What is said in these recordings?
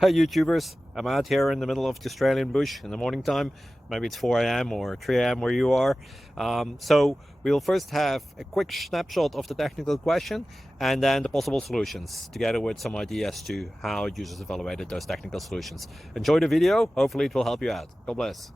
Hey YouTubers, I'm out here in the middle of the Australian bush in the morning time. Maybe it's 4 a.m. or 3 a.m. where you are. So we'll first have a quick snapshot of the technical question and then the possible solutions, together with some ideas to how users evaluated those technical solutions. Enjoy the video, hopefully it will help you out. God bless.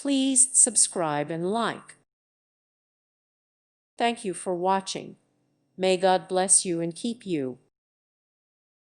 Please subscribe and like. Thank you for watching. May God bless you and keep you.